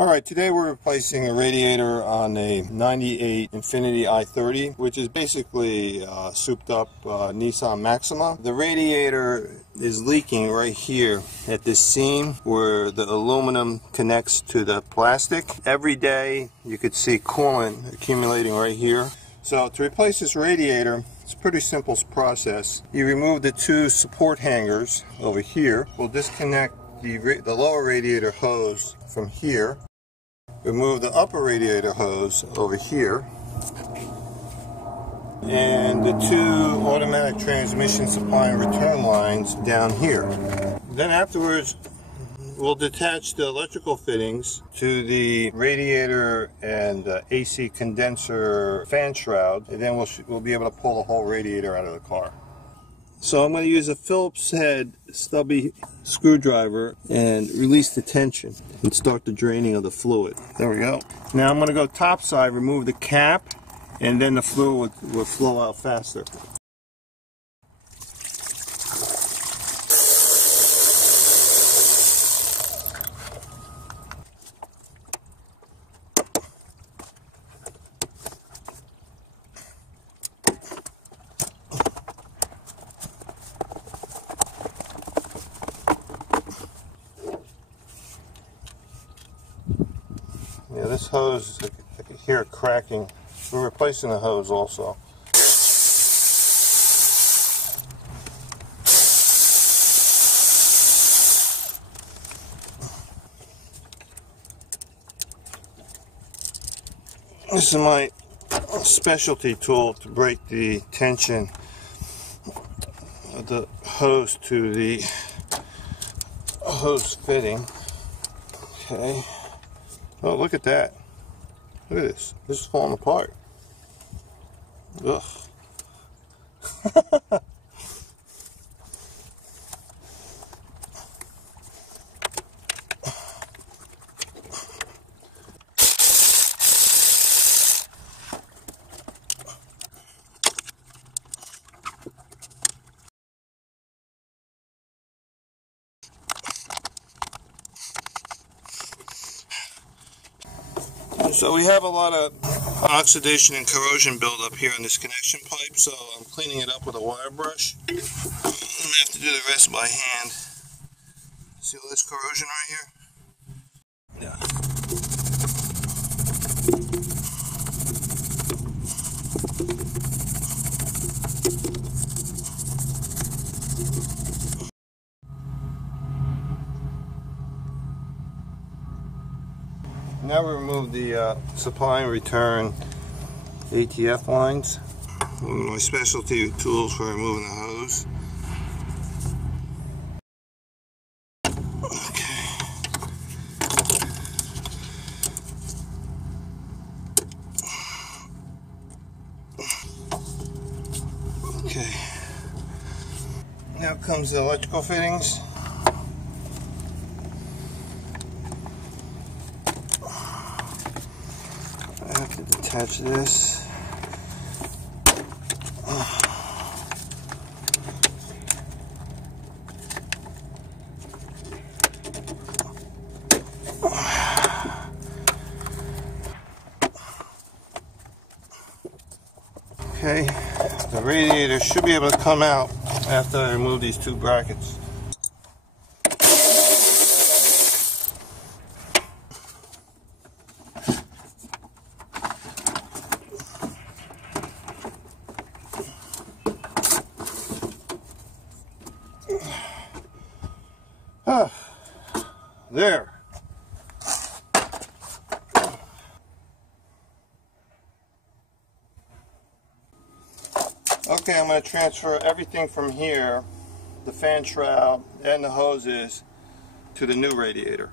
Alright, today we're replacing a radiator on a 98 Infiniti I30, which is basically a souped up Nissan Maxima. The radiator is leaking right here at this seam where the aluminum connects to the plastic. Every day you could see coolant accumulating right here. So to replace this radiator, it's a pretty simple process. You remove the two support hangers over here. We'll disconnect the lower radiator hose from here. Remove the upper radiator hose over here, and the two automatic transmission supply and return lines down here. Then afterwards, we'll detach the electrical fittings to the radiator and AC condenser fan shroud, and then we'll be able to pull the whole radiator out of the car. So I'm going to use a Phillips head stubby screwdriver and release the tension and start the draining of the fluid. There we go. Now I'm going to go top side, remove the cap, and then the fluid will flow out faster. Yeah, this hose, I can hear it cracking. We're replacing the hose also. This is my specialty tool to break the tension of the hose to the hose fitting. Okay. Oh, look at that. Look at this. This is falling apart. Ugh. So we have a lot of oxidation and corrosion buildup here in this connection pipe, so I'm cleaning it up with a wire brush. I'm going to have to do the rest by hand. See all this corrosion right here? Yeah. Now we remove the supply and return ATF lines. One of my specialty tools for removing the hose. Okay. Now comes the electrical fittings. I have to detach this. Okay, the radiator should be able to come out after I remove these two brackets. There. Okay, I'm going to transfer everything from here, the fan shroud and the hoses, to the new radiator.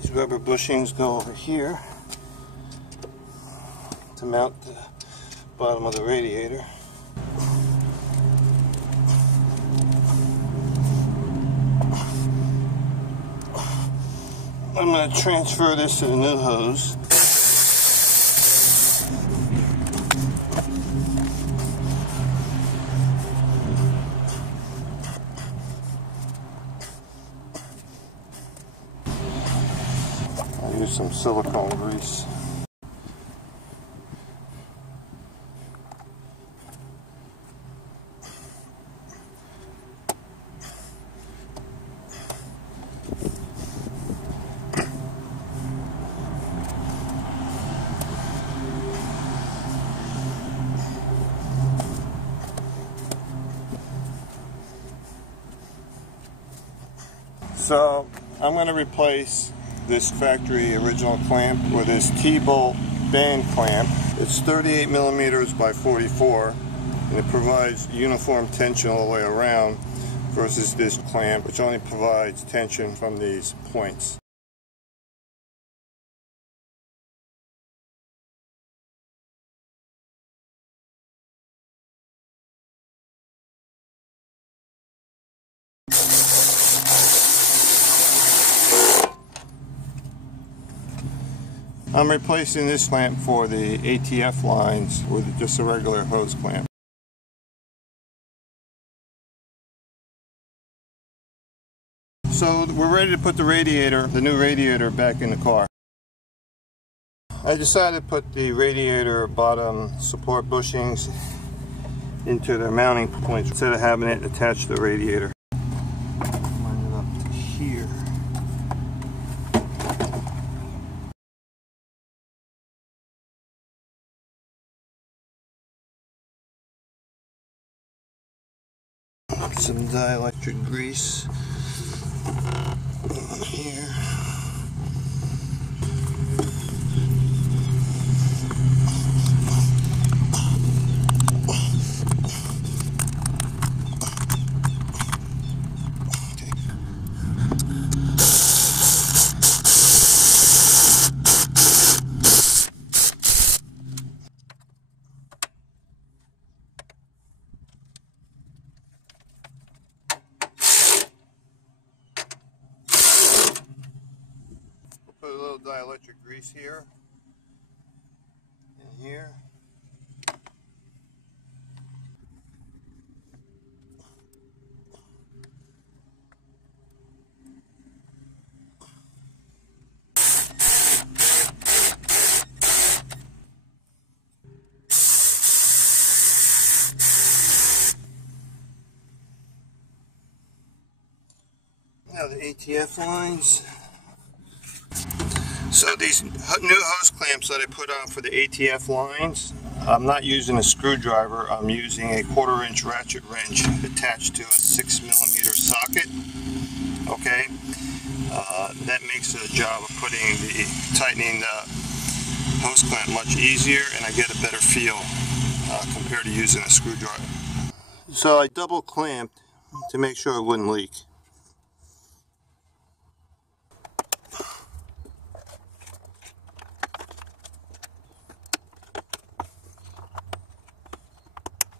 These rubber bushings go over here to mount the bottom of the radiator. I'm going to transfer this to the new hose. I'll use some silicone grease. So I'm going to replace this factory original clamp with this T-bolt band clamp. It's 38 millimeters by 44, and it provides uniform tension all the way around versus this clamp, which only provides tension from these points. I'm replacing this clamp for the ATF lines with just a regular hose clamp. So we're ready to put the new radiator back in the car. I decided to put the radiator bottom support bushings into their mounting points instead of having it attached to the radiator. Line it up to here. Some dielectric grease here. Put a little dielectric grease here and here. Now the ATF lines. So these new hose clamps that I put on for the ATF lines, I'm not using a screwdriver, I'm using a 1/4 inch ratchet wrench attached to a 6 millimeter socket. Okay, that makes the job of tightening the hose clamp much easier, and I get a better feel compared to using a screwdriver. So I double clamped to make sure it wouldn't leak.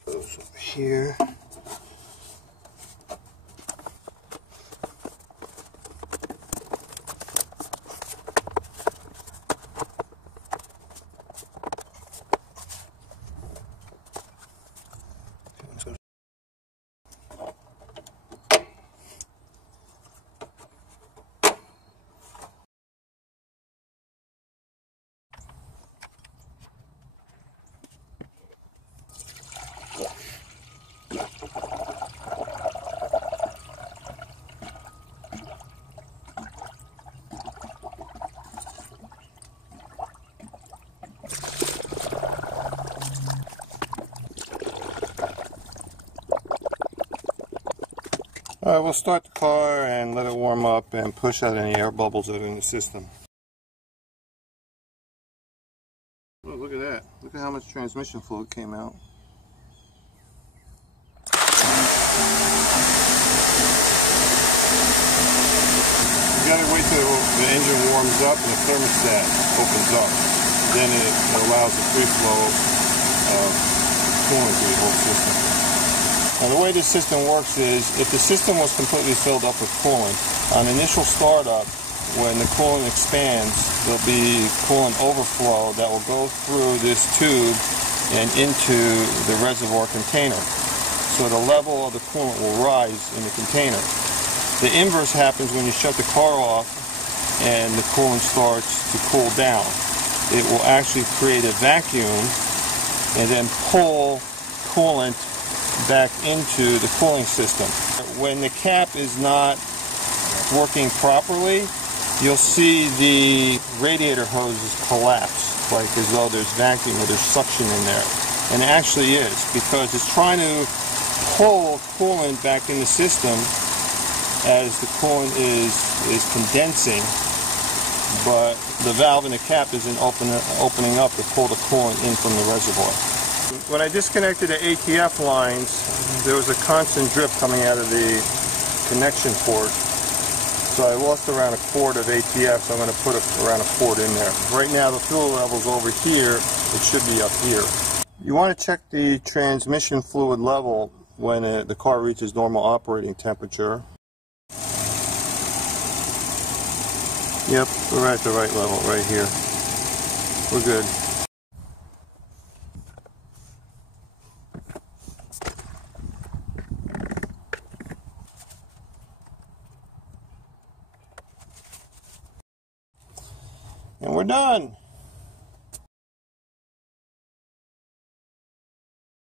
Goes over here. Alright, we'll start the car and let it warm up and push out any air bubbles that are in the system. Oh, look at that. Look at how much transmission fluid came out. You gotta wait till the engine warms up and the thermostat opens up. Then it allows the free flow of coolant through the whole system. Now the way this system works is, if the system was completely filled up with coolant, on initial startup, when the coolant expands, there'll be coolant overflow that will go through this tube and into the reservoir container. So the level of the coolant will rise in the container. The inverse happens when you shut the car off and the coolant starts to cool down. It will actually create a vacuum and then pull coolant back into the cooling system. When the cap is not working properly, you'll see the radiator hoses collapse, like as though there's vacuum or there's suction in there. And it actually is, because it's trying to pull coolant back in the system as the coolant is condensing, but the valve in the cap isn't opening up to pull the coolant in from the reservoir. When I disconnected the ATF lines, there was a constant drip coming out of the connection port. So I lost around a quart of ATF, so I'm going to put around a quart in there. Right now the fuel level's over here, it should be up here. You want to check the transmission fluid level when the car reaches normal operating temperature. Yep, we're at the right level right here. We're good. And we're done.